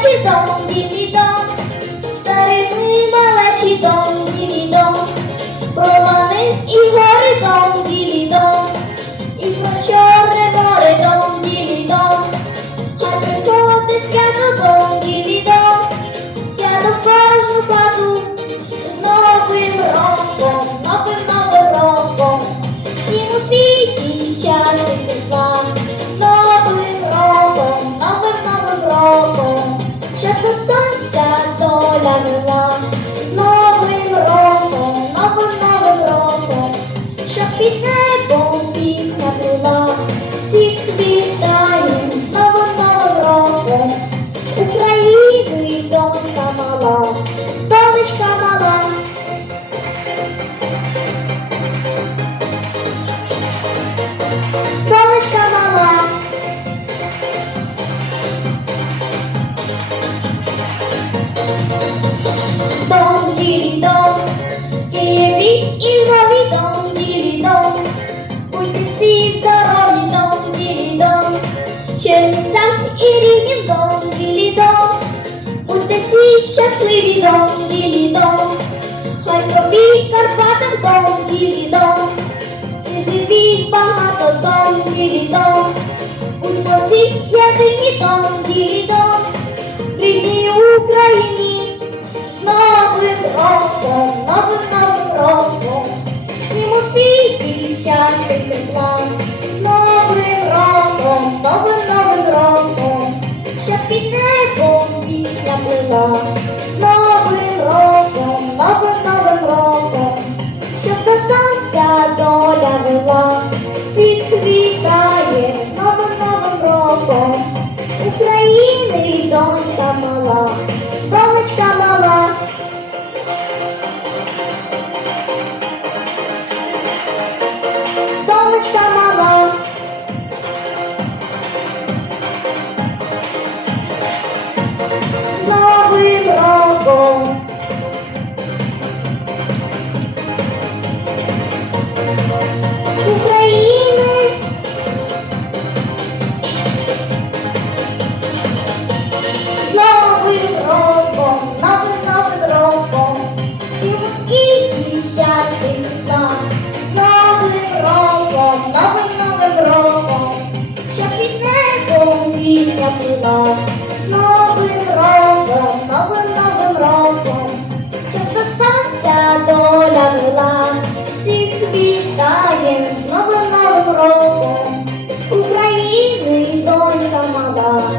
আছে দমন দিল্লি Good. Щасливі дом, ділі дом, хай тобі Карпатах дом, ділі дом, всі живіть багато дом, ділі дом, будьмо всі єдині дом, ділі дом, в Україні, з новим роком, новим новим роком, всім у світі щастя тепла, плила, з новим роком, новим новим роком, щоб до сонця доля вела, світ вітає з новим новим роком, України донька мала, донечка мала. Донечка мала, тобі щастить з новим роком, новим новим роком, щоб під пісня була, з новим роком, новим новим роком, щоб до доля була, всіх вітаєм з новим новим роком, України донька мала.